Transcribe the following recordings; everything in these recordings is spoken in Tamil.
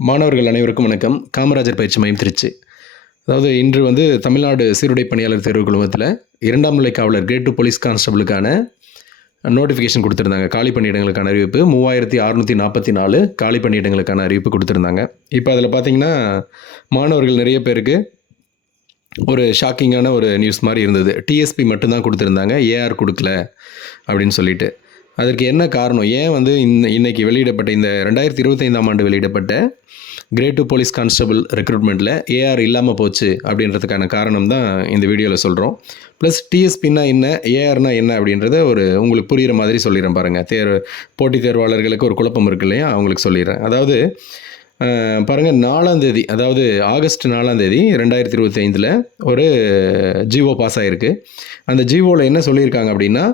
மாணவர்கள் அனைவருக்கும் வணக்கம். காமராஜர் பயிற்சி மையம் திருச்சி. அதாவது இன்று தமிழ்நாடு சீருடை பணியாளர் தேர்வு குழுமத்தில் 2ஆம் நிலை காவலர் கிரேட் 2 போலீஸ் கான்ஸ்டபிளுக்கான நோட்டிஃபிகேஷன் கொடுத்துருந்தாங்க. காலி பணியிடங்களுக்கான அறிவிப்பு 3644 காலி பணியிடங்களுக்கான அறிவிப்பு கொடுத்துருந்தாங்க. இப்போ அதில் பார்த்தீங்கன்னா மாணவர்கள் நிறைய பேருக்கு ஒரு ஷாக்கிங்கான ஒரு நியூஸ் மாதிரி இருந்தது. டிஎஸ்பி மட்டும்தான் கொடுத்துருந்தாங்க, ஏஆர் கொடுக்கல அப்படின்னு சொல்லிட்டு. அதற்கு என்ன காரணம்? ஏன் இன்னைக்கு வெளியிடப்பட்ட இந்த 2025ஆம் ஆண்டு வெளியிடப்பட்ட கிரேட் 2 போலீஸ் கான்ஸ்டபிள் ரெக்ரூட்மெண்ட்டில் ஏஆர் இல்லாமல் போச்சு அப்படின்றதுக்கான காரணம் தான் இந்த வீடியோவில் சொல்கிறோம். ப்ளஸ் டிஎஸ்பின்னா என்ன, ஏஆர்னா என்ன அப்படின்றத உங்களுக்கு புரிகிற மாதிரி சொல்லிடுறேன் பாருங்கள். போட்டித் தேர்வாளர்களுக்கு ஒரு குழப்பம் இருக்கு இல்லையா, அவங்களுக்கு சொல்லிடுறேன். அதாவது பாருங்கள், 4ஆம் தேதி, அதாவது ஆகஸ்ட் 4ஆம் தேதி 2025 ஒரு ஜிஓ பாஸ் ஆகிருக்கு. அந்த ஜிஓவில் என்ன சொல்லியிருக்காங்க அப்படின்னா,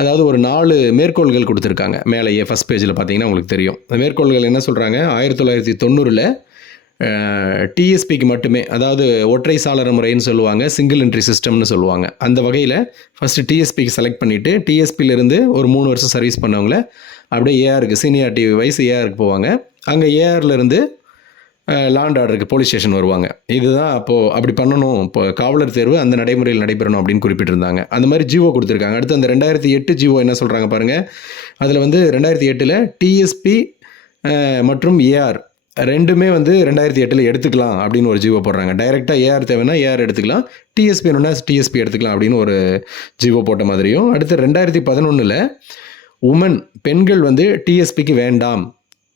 அதாவது ஒரு 4 மேற்கோள்கள் கொடுத்துருக்காங்க. மேலேயே ஃபஸ்ட் பேஜில் பார்த்தீங்கன்னா உங்களுக்கு தெரியும். அந்த மேற்கோள்கள் என்ன சொல்கிறாங்க, 1990 டிஎஸ்பிக்கு மட்டுமே, அதாவது ஒற்றை சாளர முறைன்னு சொல்லுவாங்க, சிங்கிள் என்ட்ரி சிஸ்டம்னு சொல்லுவாங்க. அந்த வகையில் ஃபஸ்ட்டு டிஎஸ்பிக்கு செலக்ட் பண்ணிவிட்டு டிஎஸ்பியிலேருந்து ஒரு 3 வருஷம் சர்வீஸ் பண்ணவங்கள அப்படியே ஏஆருக்கு சீனியாரிட்டி வைஸ் ஏஆருக்கு போவாங்க. அங்கே ஏஆர்லேருந்து லாண்ட் ஆர்டருக்கு போலீஸ் ஸ்டேஷன் வருவாங்க. இதுதான் அப்போது அப்படி பண்ணணும், இப்போ காவலர் தேர்வு அந்த நடைமுறையில் நடைபெறணும் அப்படின்னு குறிப்பிட்டிருந்தாங்க. அந்த மாதிரி ஜிஓ கொடுத்துருக்காங்க. அடுத்து அந்த 2008 ஜிஓ என்ன சொல்கிறாங்க பாருங்கள். அதில் 2008 டிஎஸ்பி மற்றும் ஏஆர் ரெண்டுமே 2008 எடுத்துக்கலாம் அப்படின்னு ஒரு ஜிஓ போடுறாங்க. டைரெக்டாக ஏஆர் தேவைன்னா ஏஆர் எடுத்துக்கலாம், டிஎஸ்பி வேணும்னா டிஎஸ்பி எடுத்துக்கலாம் அப்படின்னு ஒரு ஜிஓ போட்ட மாதிரியும். அடுத்து 2011 உமன் பெண்கள் டிஎஸ்பிக்கு வேண்டாம்,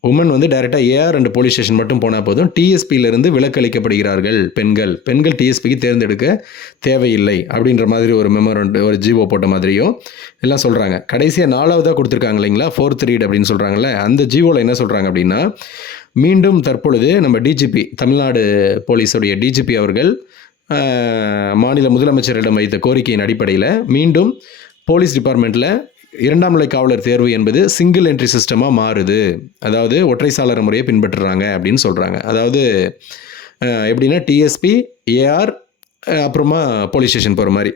உமன் டைரெக்டாக ஏஆர் அண்ட் போலீஸ் ஸ்டேஷன் மட்டும் போனால் போதும், டிஎஸ்பியிலிருந்து விலக்களிக்கப்படுகிறார்கள் பெண்கள் டிஎஸ்பிக்கு தேர்ந்தெடுக்க தேவையில்லை அப்படின்ற மாதிரி ஒரு ஒரு ஜிஓ போட்ட மாதிரியும் எல்லாம் சொல்கிறாங்க. கடைசியாக 4ஆவதாக கொடுத்துருக்காங்க இல்லைங்களா, 4th ரீட் அப்படின்னு சொல்கிறாங்கல்ல, அந்த ஜிஓவில் என்ன சொல்கிறாங்க அப்படின்னா, மீண்டும் தற்பொழுது நம்ம டிஜிபி, தமிழ்நாடு போலீஸுடைய டிஜிபி அவர்கள் மாநில முதலமைச்சரிடம் வைத்த கோரிக்கையின் அடிப்படையில் மீண்டும் போலீஸ் டிபார்ட்மெண்ட்டில் 2ஆம் நிலை காவலர் தேர்வு என்பது சிங்கிள் என்ட்ரி சிஸ்டமாக மாறுது. அதாவது ஒற்றை சாளர முறையை பின்பற்றுறாங்க அப்படின்னு சொல்கிறாங்க. அதாவது எப்படின்னா டிஎஸ்பி, ஏஆர், அப்புறமா போலீஸ் ஸ்டேஷன் போகிற மாதிரி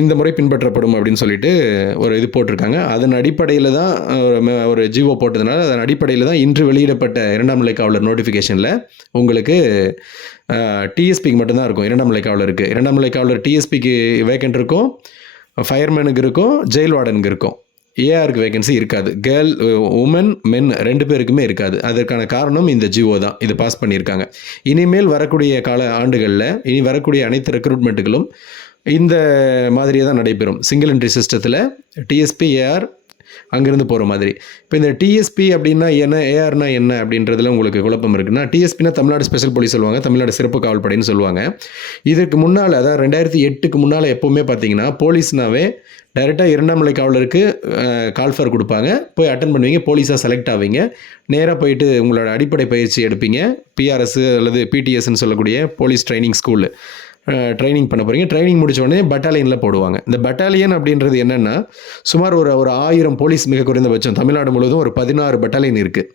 இந்த முறை பின்பற்றப்படும் அப்படின்னு சொல்லிட்டு ஒரு இது போட்டிருக்காங்க. அதன் அடிப்படையில் தான் ஒரு ஜிஓ போட்டதுனால அதன் அடிப்படையில் தான் இன்று வெளியிடப்பட்ட 2ஆம் நிலை காவலர் நோட்டிஃபிகேஷனில் உங்களுக்கு டிஎஸ்பிக்கு மட்டும்தான் இருக்கும். 2ஆம் நிலை காவலருக்கு, 2ஆம் நிலை காவலர் டிஎஸ்பிக்கு வேக்கன்ட் இருக்கும், ஃபயர்மேனுக்கு இருக்கும், ஜெயில் வார்டனுக்கு இருக்கும். ஏஆருக்கு வேகன்சி இருக்காது. உமன் மென் 2 பேருக்குமே இருக்காது. அதற்கான காரணம் இந்த ஜிஓ தான். இது பாஸ் பண்ணியிருக்காங்க. இனிமேல் வரக்கூடிய ஆண்டுகளில் இனி வரக்கூடிய அனைத்து ரெக்ரூட்மெண்ட்டுகளும் இந்த மாதிரியே தான் நடைபெறும். சிங்கிள் என்ட்ரி சிஸ்டத்தில் டிஎஸ்பி, ஏஆர் அங்கேருந்து போகிற மாதிரி. இப்போ இந்த டிஎஸ்பி அப்படின்னா என்ன, ஏஆர்னா என்ன அப்படின்றதுல உங்களுக்கு குழப்பம் இருக்குன்னா, டிஎஸ்பினா தமிழ்நாடு ஸ்பெஷல் போலீஸ் சொல்லுவாங்க, தமிழ்நாடு சிறப்பு காவல் படைன்னு சொல்லுவாங்க. இதுக்கு முன்னால், அதாவது 2008க்கு முன்னால் எப்போவுமே பார்த்தீங்கன்னா போலீஸ்னாவே டைரெக்டாக 2ஆம் நிலை காவலருக்கு கால்ஃபர் கொடுப்பாங்க, போய் அட்டன் பண்ணுவீங்க, போலீஸாக செலக்ட் ஆவீங்க, நேராக போயிட்டு உங்களோட அடிப்படை பயிற்சி எடுப்பீங்க. பிஆர்எஸ் அல்லது பிடிஎஸ்ன்னு சொல்லக்கூடிய போலீஸ் ட்ரைனிங் ஸ்கூலு ட்ரைனிங் பண்ண போகிறீங்க. ட்ரைனிங் முடிச்ச உடனே பட்டாலியனில் போடுவாங்க. இந்த பட்டாலியன் அப்படின்றது என்னென்னா, சுமார் ஒரு 1000 போலீஸ், மிக குறைந்தபட்சம் தமிழ்நாடு முழுவதும் ஒரு 16 பட்டாலியன் இருக்குது.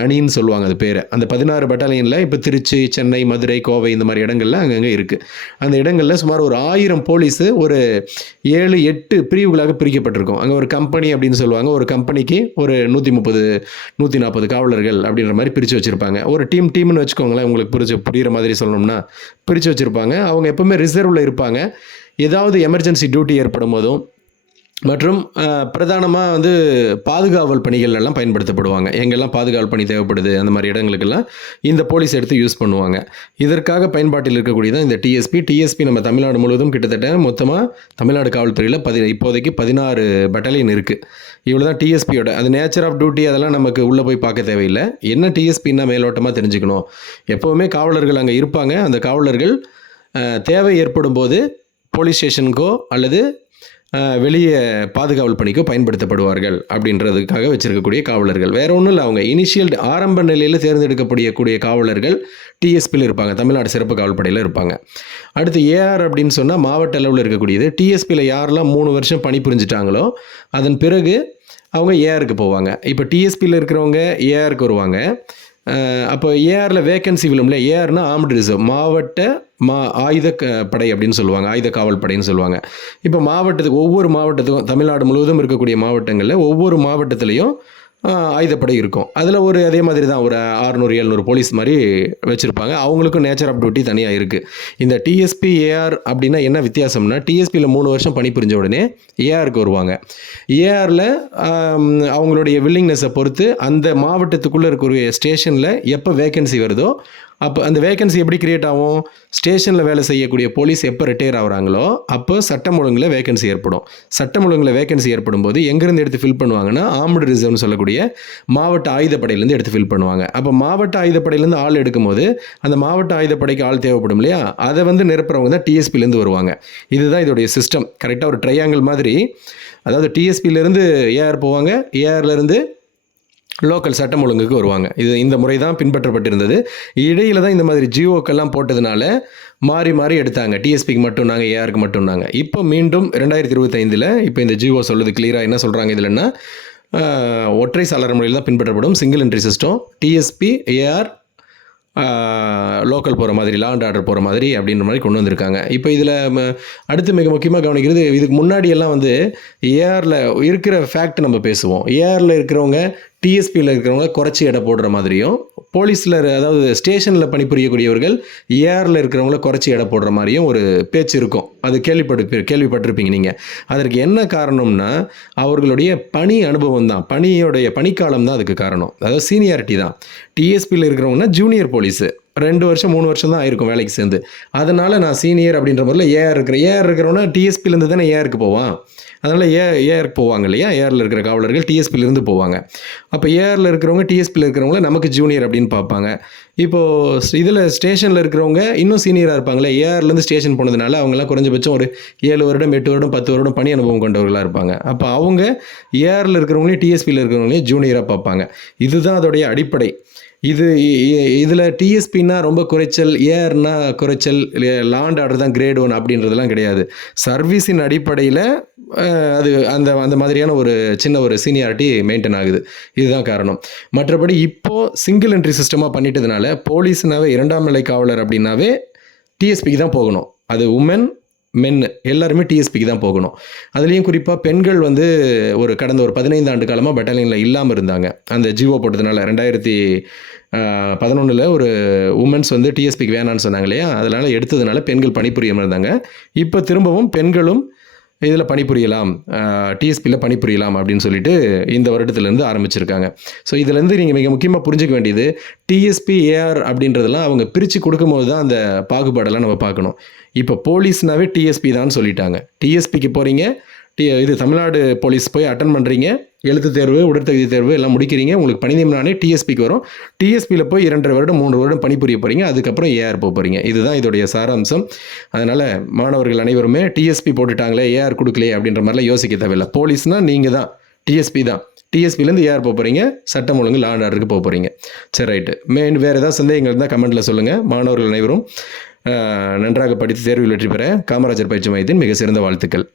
அணின்னு சொல்லுவாங்க அது பேரை. அந்த 16 பட்டாலியனில் இப்போ திருச்சி, சென்னை, மதுரை, கோவை இந்த மாதிரி இடங்கள்ல அங்கங்கே இருக்குது. அந்த இடங்களில் சுமார் ஒரு 1000 போலீஸு ஒரு 7-8 பிரிவுகளாக பிரிக்கப்பட்டிருக்கும். அங்கே ஒரு கம்பெனி அப்படின்னு சொல்லுவாங்க. ஒரு கம்பெனிக்கு ஒரு 130-140 காவலர்கள் அப்படின்ற மாதிரி பிரித்து வச்சுருப்பாங்க. ஒரு டீம்னு வச்சுக்கோங்களேன், உங்களுக்கு புரிகிற மாதிரி சொல்லணும்னா பிரித்து வச்சுருப்பாங்க. அவங்க எப்பவுமே ரிசர்வில் இருப்பாங்க. ஏதாவது எமர்ஜென்சி டியூட்டி ஏற்படும் போதும் மற்றும் பிரதானமாக பாதுகாவல் பணிகள் எல்லாம் பயன்படுத்தப்படுவாங்க. எங்கெல்லாம் பாதுகாவல் பணி தேவைப்படுது அந்த மாதிரி இடங்களுக்கெல்லாம் இந்த போலீஸ் எடுத்து யூஸ் பண்ணுவாங்க. இதற்காக பயன்பாட்டில் இருக்கக்கூடியதான் இந்த டிஎஸ்பி நம்ம தமிழ்நாடு முழுவதும் கிட்டத்தட்ட மொத்தமாக தமிழ்நாடு காவல்துறையில் இப்போதைக்கு 16 பட்டாலியன் இருக்குது. இவ்வளோ தான் டிஎஸ்பியோட. அது நேச்சர் ஆஃப் டியூட்டி அதெல்லாம் நமக்கு உள்ளே போய் பார்க்க தேவையில்லை. என்ன டிஎஸ்பின்னா மேலோட்டமாக தெரிஞ்சுக்கணும். எப்போவுமே காவலர்கள் அங்கே இருப்பாங்க. அந்த காவலர்கள் தேவை ஏற்படும் போது போலீஸ் ஸ்டேஷனுக்கோ அல்லது வெளியே பாதுகாவல் பணிக்கோ பயன்படுத்தப்படுவார்கள் அப்படின்றதுக்காக வச்சுருக்கக்கூடிய காவலர்கள். வேறு ஒன்றும் இல்லை, அவங்க இனிஷியல் ஆரம்ப நிலையில் தேர்ந்தெடுக்கக்கூடிய காவலர்கள் டிஎஸ்பியில் இருப்பாங்க, தமிழ்நாடு சிறப்பு காவல் படையில் இருப்பாங்க. அடுத்து ஏஆர் அப்படின்னு சொன்னால் மாவட்ட அளவில் இருக்கக்கூடியது. டிஎஸ்பியில் யாரெல்லாம் 3 வருஷம் பணி புரிஞ்சிட்டாங்களோ அதன் பிறகு அவங்க ஏஆருக்கு போவாங்க. இப்போ டிஎஸ்பியில் இருக்கிறவங்க ஏஆருக்கு வருவாங்க. அப்போ ஏஆரில் வேக்கன்சி விழும்ல, ஏஆர்னா ஆர்ம்டு ரிசர்வ், மாவட்ட ஆயுத படை அப்படின்னு சொல்லுவாங்க, ஆயுத காவல் படைன்னு சொல்லுவாங்க. இப்போ ஒவ்வொரு மாவட்டத்துக்கும் தமிழ்நாடு முழுவதும் இருக்கக்கூடிய மாவட்டங்களில் ஒவ்வொரு மாவட்டத்திலையும் ஆயுதப்படை இருக்கும். அதில் ஒரு அதே மாதிரி தான் ஒரு 600-700 போலீஸ் மாதிரி வச்சுருப்பாங்க. அவங்களுக்கும் நேச்சர் ஆஃப் டியூட்டி தனியாக இருக்குது. இந்த டிஎஸ்பி, ஏஆர் அப்படின்னா என்ன வித்தியாசம்னா, டிஎஸ்பியில் 3 வருஷம் பணிபுரிஞ்ச உடனே ஏஆருக்கு வருவாங்க. ஏஆரில் அவங்களுடைய வில்லிங்னஸை பொறுத்து அந்த மாவட்டத்துக்குள்ளே இருக்கக்கூடிய ஸ்டேஷனில் எப்போ வேக்கன்சி வருதோ அப்போ அந்த வேக்கன்சி எப்படி கிரியேட் ஆகும்? ஸ்டேஷனில் வேலை செய்யக்கூடிய போலீஸ் எப்போ ரிட்டையர் ஆகுறாங்களோ அப்போ சட்டம் ஒழுங்கில் வேக்கன்சி ஏற்படும். சட்டம் ஒழுங்கில் வேக்கன்சி ஏற்படும் போது எங்கேருந்து எடுத்து ஃபில் பண்ணுவாங்கன்னா, ஆர்ம்டு ரிசர்வ்னு சொல்லக்கூடிய மாவட்ட ஆயுதப்படையிலேருந்து எடுத்து ஃபில் பண்ணுவாங்க. அப்போ மாவட்ட ஆயுதப்படையிலேருந்து ஆள் எடுக்கும்போது அந்த மாவட்ட ஆயுதப்படைக்கு ஆள் தேவைப்படும் இல்லையா? அதை வந்து நிரப்புறவங்க தான் டிஎஸ்பிலேருந்து வருவாங்க. இதுதான் இதோடைய சிஸ்டம். கரெக்டாக ஒரு ட்ரையாங்கிள் மாதிரி. அதாவது டிஎஸ்பியிலேருந்து ஏஆர் போவாங்க, ஏஆர்லேருந்து லோக்கல் சட்டம் ஒழுங்குக்கு வருவாங்க. இந்த முறை தான் பின்பற்றப்பட்டிருந்தது. இடையில் தான் இந்த மாதிரி ஜிஓக்கெல்லாம் போட்டதுனால மாறி மாறி எடுத்தாங்க. டிஎஸ்பிக்கு மட்டும் நாங்கள், ஏஆருக்கு மட்டும் நாங்கள். இப்போ மீண்டும் 2025 இப்போ இந்த ஜிஓ சொல்லுது கிளியராக. என்ன சொல்கிறாங்க இதுலன்னா, ஒற்றை சாளர முறையில் தான் பின்பற்றப்படும் single entry system. DSP, AR local போகிற மாதிரி, லா அண்ட் ஆர்டர் போகிற மாதிரி அப்படின்ற மாதிரி கொண்டு வந்திருக்காங்க. இப்போ இதில் அடுத்து மிக முக்கியமாக கவனிக்கிறது, இதுக்கு முன்னாடி எல்லாம் வந்து ஏஆரில் இருக்கிற ஃபேக்ட் நம்ம பேசுவோம். ஏஆரில் இருக்கிறவங்க டிஎஸ்பியில் இருக்கிறவங்க குறைச்சி எடை போடுற மாதிரியும், போலீஸில் அதாவது ஸ்டேஷனில் பணிபுரியக்கூடியவர்கள் ஏஆரில் இருக்கிறவங்கள குறைச்சி எடை போடுற மாதிரியும் ஒரு பேச்சு இருக்கும். அது கேள்விப்பட்டிருப்பீங்க நீங்கள். அதற்கு என்ன காரணம்னா, அவர்களுடைய பணி அனுபவம் தான், பணிக்காலம் தான் அதுக்கு காரணம். அதாவது சீனியாரிட்டி தான். டிஎஸ்பியில் இருக்கிறவங்கன்னா ஜூனியர் போலீஸு 2 வருஷம் 3 வருஷம் தான் ஆயிருக்கும் வேலைக்கு சேர்ந்து. அதனால் நான் சீனியர் அப்படின்ற முறையில் ஏஆர் இருக்கிறவனா டிஎஸ்பிலேருந்து தானே ஏஆருக்கு போவான். அதனால் ஏஆருக்கு போவாங்க இல்லையா? ஏஆரில் இருக்கிற காவலர்கள் டிஎஸ்பிலேருந்து போவாங்க. அப்போ ஏஆரில் இருக்கிறவங்க டிஎஸ்பியில் இருக்கிறவங்கள நமக்கு ஜூனியர் அப்படின்னு பார்ப்பாங்க. இப்போது இதில் ஸ்டேஷனில் இருக்கிறவங்க இன்னும் சீனியராக இருப்பாங்களே. ஏஆர்லேருந்து ஸ்டேஷன் போனதுனால அவங்கெல்லாம் குறைஞ்சபட்சம் ஒரு 7 வருடம் 8 வருடம் 10 வருடம் பணி அனுபவம் கொண்டவர்களாக இருப்பாங்க. அப்போ அவங்க ஏஆரில் இருக்கிறவங்களே டிஎஸ்பியில் இருக்கிறவங்களே ஜூனியராக பார்ப்பாங்க. இதுதான் அதோடைய அடிப்படை. இதில் டிஎஸ்பின்னா ரொம்ப குறைச்சல், ஏஆர்னா குறைச்சல், லா அண்ட் ஆர்டர் தான் கிரேட் 1 அப்படின்றதெல்லாம் கிடையாது. சர்வீஸின் அடிப்படையில் அது அந்த மாதிரியான ஒரு சின்ன ஒரு சீனியாரிட்டி மெயின்டைன் ஆகுது. இதுதான் காரணம். மற்றபடி இப்போது சிங்கிள் என்ட்ரி சிஸ்டமாக பண்ணிட்டதுனால போலீஸ்னாவே 2ஆம் நிலை காவலர் அப்படின்னாவே டிஎஸ்பிக்கு தான் போகணும். அது உமன் மென் எல்லாருமே டிஎஸ்பிக்கு தான் போகணும். அதுலேயும் குறிப்பாக பெண்கள் வந்து கடந்த ஒரு 15 ஆண்டு காலமாக பட்டாலியனில் இல்லாமல் இருந்தாங்க. அந்த ஜிஓ போட்டதுனால 2011 ஒரு உமன்ஸ் வந்து டிஎஸ்பிக்கு வேணான்னு சொன்னாங்க இல்லையா? அதனால் எடுத்ததுனால பெண்கள் பணிபுரியாமல் இருந்தாங்க. இப்போ திரும்பவும் பெண்களும் இதில் பணிபுரியலாம், டிஎஸ்பியில் பணிபுரியலாம் அப்படின்னு சொல்லிட்டு இந்த வருடத்துலேருந்து ஆரம்பிச்சிருக்காங்க. ஸோ இதுலேருந்து நீங்கள் மிக முக்கியமாக புரிஞ்சிக்க வேண்டியது, டிஎஸ்பி, ஏஆர் அப்படின்றதெல்லாம் அவங்க பிரித்து கொடுக்கும்போது தான் அந்த பாகுபாடெல்லாம் நம்ம பார்க்கணும். இப்போ போலீஸ்னாவே டிஎஸ்பி தான் சொல்லிட்டாங்க. டிஎஸ்பிக்கு போகிறீங்க, இது தமிழ்நாடு போலீஸ் போய் அட்டன் பண்ணுறீங்க, எழுத்து தேர்வு, உடற்தகுதி தேர்வு எல்லாம் முடிக்கிறீங்க, உங்களுக்கு பணி நியமனமே டிஎஸ்பிக்கு வரும். டிஎஸ்பியில் போய் 2.5 வருடம் 3 வருடம் பணிபுரிய போகிறீங்க, அதுக்கப்புறம் ஏஆர் போக போகிறீங்க. இதுதான் இதோடைய சாராம்சம். அதனால் மாணவர்கள் அனைவருமே டிஎஸ்பி போட்டுட்டாங்களே ஏஆர் கொடுக்கலையே அப்படின்ற மாதிரிலாம் யோசிக்க தேவையில்லை. போலீஸ்னால் நீங்கள் தான், டிஎஸ்பி தான். டிஎஸ்பிலேருந்து ஏஆர் போக போகிறீங்க, சட்டம் ஒழுங்கு லா அண்ட் ஆர்டருக்கு போக போகிறீங்க. சரி, ரைட்டு. வேறு ஏதாவது சந்தேகங்கள் இருந்தால் கமெண்ட்டில் சொல்லுங்கள். மாணவர்கள் அனைவரும் நன்றாக படித்து தேர்வில் வெற்றி பெற காமராஜர் பயிற்சி மையத்தின் மிக சிறந்த வாழ்த்துக்கள்.